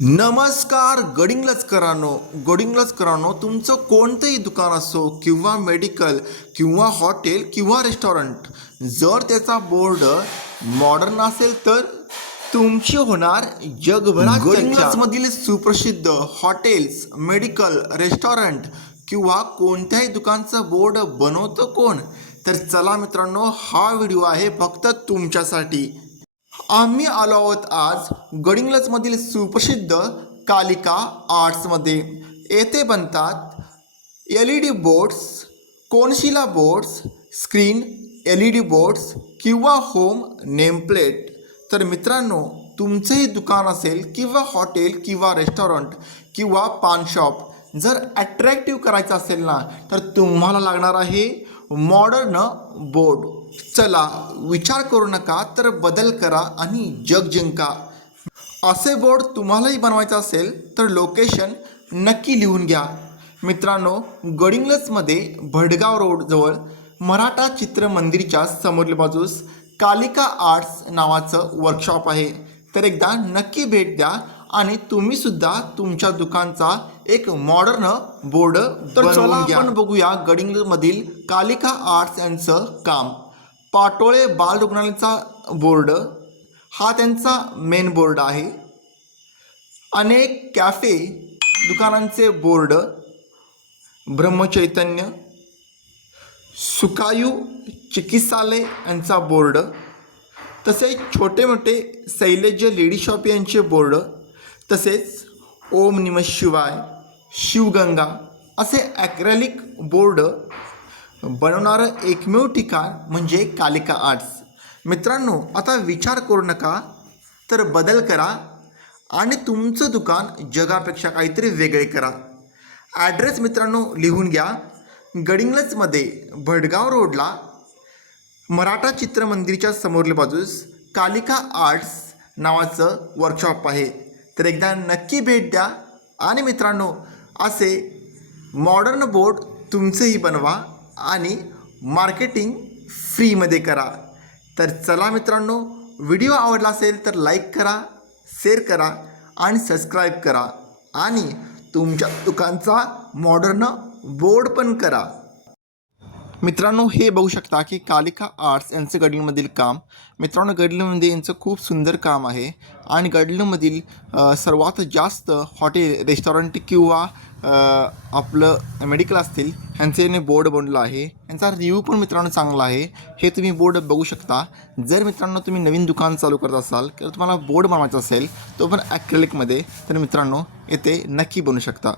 नमस्कार गडिंग्लजकरांनो तुमचं कोणतंही दुकान असो किंवा मेडिकल किंवा हॉटेल किंवा रेस्टॉरंट, जर त्याचा बोर्ड मॉडर्न असेल तर तुमची होणार जगभरात चर्चा। गडिंग्लजमधील सुप्रसिद्ध हॉटेल्स, मेडिकल, रेस्टॉरंट किंवा कोणत्याही दुकानचं बोर्ड बनवतं कोण? तर चला मित्रांनो, हा व्हिडिओ आहे फक्त तुमच्यासाठी। आम्ही आलो आहोत आज गडिंग्लजमधील सुप्रसिद्ध कालिका आर्ट्समध्ये। येथे बनतात LED बोर्ड्स, कोनशिला बोर्ड्स, स्क्रीन LED बोर्ड्स किंवा होम नेमप्लेट। तर मित्रांनो, तुमचंही दुकान असेल किंवा हॉटेल किंवा रेस्टॉरंट किंवा पान शॉप जर अट्रॅक्टिव्ह करायचं असेल ना, तर तुम्हाला लागणार आहे मॉडर्न बोर्ड। चला, विचार करू नका तर बदल करा आणि जग जिंका। असे बोर्ड तुम्हालाही बनवायचे असेल तर लोकेशन नक्की लिहून घ्या। मित्रांनो, गडिंग्लजमध्ये भडगाव रोड जवळ मराठा चित्र मंदिरच्या समोरल्या बाजूस कालिका आर्ट्स नावाचं वर्कशॉप आहे। तर एकदा नक्की भेट द्या आणि तुम्ही सुद्धा तुमच्या दुकानचा एक मॉडर्न बोर्ड बनवून घ्या। आपण बघूया गडिंग्लजमधील कालिका आर्ट्स यांचं काम। पाटोळे बाल रुग्णालयाचा बोर्ड हा त्यांचा मेन बोर्ड आहे। अनेक कॅफे दुकानांचे बोर्ड, ब्रह्मचैतन्य, सुखायू चिकित्सालय यांचा बोर्ड, तसेच छोटे मोठे शैलज्य लेडी शॉप यांचे बोर्ड, तसेच ओम नमः शिवाय, शिवगंगा असे ॲक्रेलिक बोर्ड बनवणारं एकमेव ठिकाण म्हणजे कालिका आर्ट्स। मित्रांनो, आता विचार करू नका तर बदल करा आणि तुमचं दुकान जगापेक्षा काहीतरी वेगळे करा। ॲड्रेस मित्रांनो लिहून घ्या। गडिंग्लजमध्ये भडगाव रोडला मराठा चित्र मंदिरच्या समोरल्या बाजूस कालिका आर्ट्स नावाचं वर्कशॉप आहे। तर एकदा नक्की भेट द्या आणि मित्रांनो, असे मॉडर्न बोर्ड तुमचेही बनवा आणि मार्केटिंग फ्रीमध्ये करा। तर चला मित्रांनो, व्हिडिओ आवडला असेल तर लाईक करा, शेअर करा आणि सबस्क्राईब करा आणि तुमच्या दुकानचा मॉडर्न बोर्ड पण करा। मित्रांनो, हे बघू शकता की कालिका आर्ट्स यांचं गडिंग्लजमधील काम। मित्रांनो, गडिंग्लजमध्ये यांचं खूप सुंदर काम आहे आणि गडिंग्लजमधील सर्वात जास्त हॉटेल, रेस्टॉरंट किंवा आपलं मेडिकल असतील ह्यांचे याने बोर्ड बनवलं आहे। यांचा रिव्ह्यू पण मित्रांनो चांगला आहे, हे तुम्ही बोर्ड बघू शकता। जर मित्रांनो तुम्ही नवीन दुकान चालू करत असाल किंवा तुम्हाला बोर्ड बनवायचा असेल तो पण ॲक्रेलिकमध्ये, तर मित्रांनो येथे नक्की बनवू शकता।